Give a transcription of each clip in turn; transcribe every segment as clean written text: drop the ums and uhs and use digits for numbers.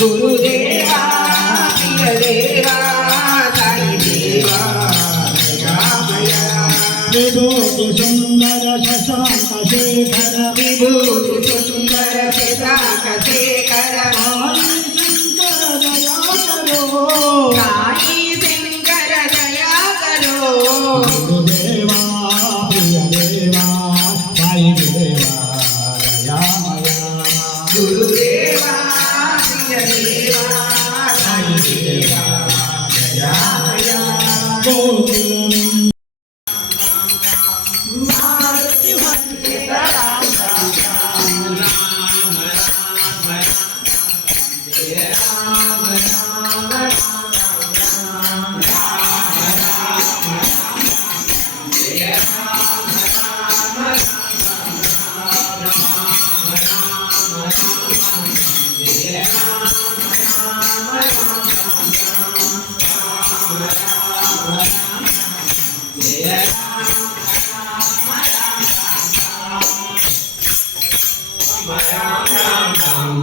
गुरुदेवा प्रिय देवा साई देवा दयामया विभूति सुंदर शशांक शेखर विभूति सुंदर शशांक शेखर साई शंकर दया करो गुरुदेवा प्रिय देवा साई देवा दयामया गुरुदेवा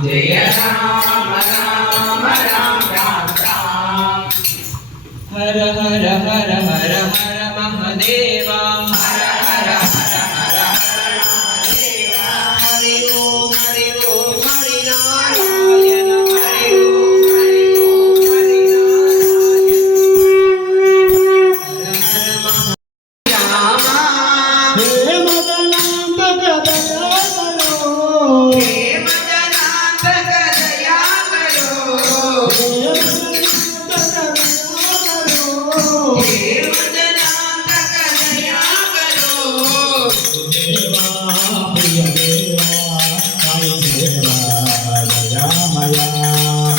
जय राम राम राम राम राम हर हर हर हर हर महादेवा हर हर हर हर हर महादेवा हरि ओम हरि नारायण हरि ओम हरि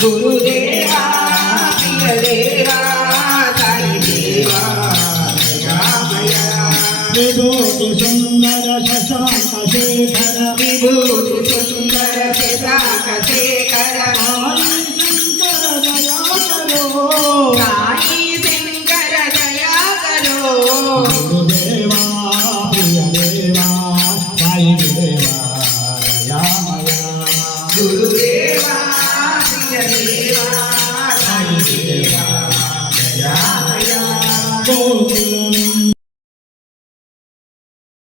गुरुदेवा प्रिय देवा साई देवा दयामया विभूति सुंदर शशांक शेखर विभूति सुंदर शशांक शेखर साई शंकर दया करो गुरुदेवा